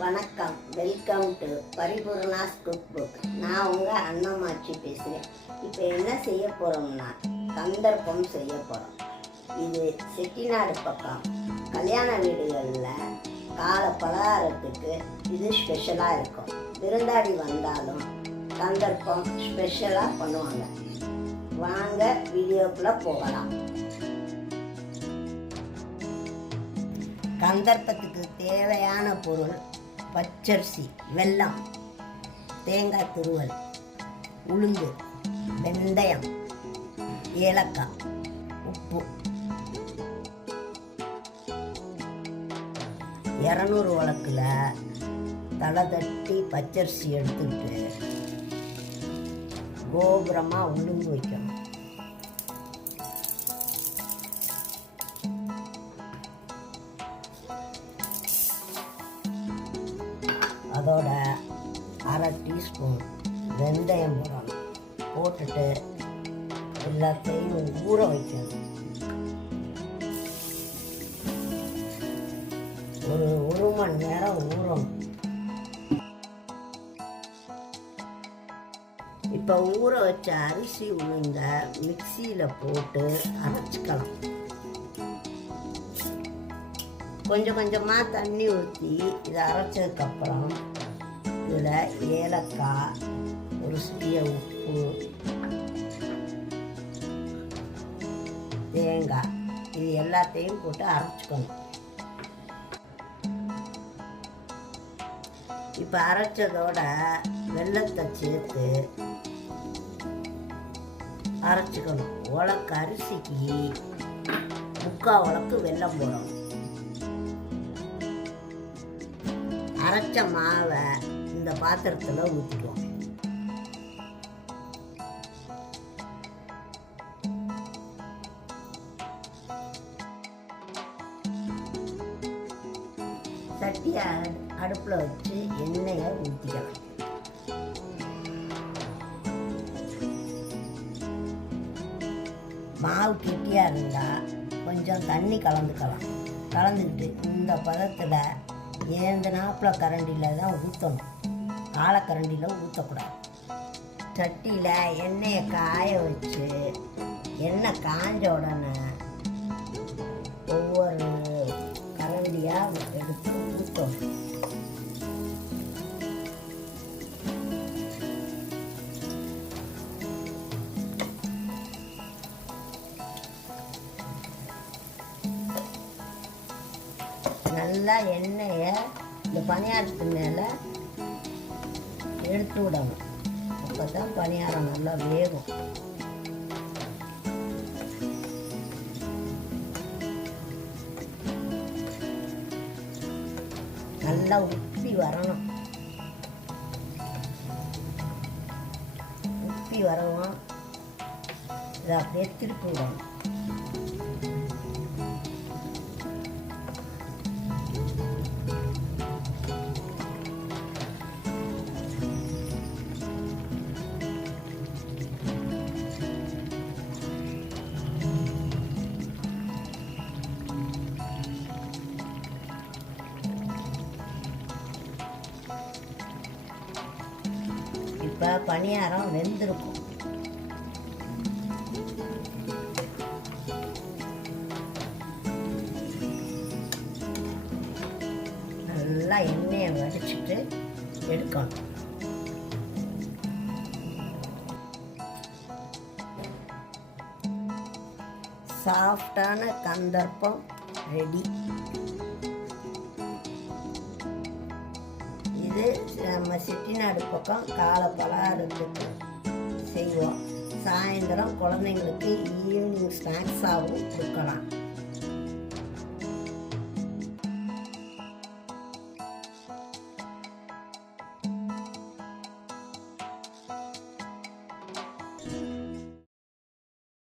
வணக்கம். Welcome to Paripoorna's cook book நான் உங்கள் அன்னமாச்சி பேசுகிறேன் இப்போ என்ன செய்ய போகிறோம்னா கந்தர்ப்பம் செய்ய போகிறோம் இது செட்டிநாடு பக்கம். கல்யாண வீடுகளில் கால பலகாரத்துக்கு இது ஸ்பெஷலாக இருக்கும். விருந்தாடி வந்தாலும் கந்தர்ப்பம் ஸ்பெஷலாக பண்ணுவாங்க. வாங்க வீடியோக்குள்ளே போகலாம். கந்தர்ப்பத்துக்கு தேவையான பொருள் பச்சரிசி வெல்லம் தேங்காய் துருவல் உளுந்து வெந்தயம் ஏலக்காய் உப்பு. இரநூறு வழக்கில் தலை தட்டி பச்சரிசி எடுத்துக்கிட்டு கோபுரமாக உளுந்து வைக்கணும். அதோட அரை டீஸ்பூன் வெந்தயம் போடணும். போட்டுட்டு எல்லாத்தையும் ஊற வைக்கணும். ஒரு ஒரு மணி நேரம் ஊறும் இப்போ ஊற வச்ச அரிசி உளுந்த மிக்சியில் போட்டு அரைச்சிக்கலாம். கொஞ்சம் கொஞ்சமாக தண்ணி ஊற்றி இதை அரைச்சதுக்கப்புறம் இதில் ஏலக்காய் ஒரு சிறிய உப்பு தேங்காய் இது எல்லாத்தையும் போட்டு அரைச்சிக்கணும். இப்போ அரைச்சதோட வெள்ளத்தை சேர்த்து அரைச்சிக்கணும். உலக்கு அரிசிக்கு முக்கால் உலக்கு வெல்லம் போடணும். அரைச்ச மாவை இந்த பாத்திரத்தில் ஊற்றிக்குவோம் சட்டியை அடுப்பில் வச்சு எண்ணெயை ஊற்றிக்கலாம் மாவு கெட்டியாக இருந்தால் கொஞ்சம் தண்ணி கலந்துக்கலாம். கலந்துக்கிட்டு இந்த பதத்தில் ஏந்த நாப்பில் கரண்டியில் தான் ஊற்றணும் காலக்கரண்டியில் ஊற்றக்கூடாது சட்டியில் எண்ணெயை காய வச்சு எண்ணெய் காஞ்ச உடனே ஒவ்வொரு கரண்டியாக எடுத்து ஊற்றணும் நல்லா எண்ணெயை இந்த பணியாரத்து மேலே எடுத்து விடணும் அப்போ தான் பணியாரம் நல்லா வேகும். நல்லா உப்பி வரணும். உப்பி வரவும் இதை அப்படியே திருப்பி விடணும். இப்போ பணியாரம் வெந்திருக்கும். நல்லா எண்ணெயை வடிச்சிட்டு எடுக்கணும். சாஃப்டான கந்தர்ப்பம் ரெடி. வந்து நம்ம செட்டிநாடு பக்கம் காலை பலகாரத்துக்கு செய்வோம். சாயந்தரம் குழந்தைங்களுக்கு ஈவினிங் ஸ்நாக்ஸாகவும் கொடுக்கலாம்.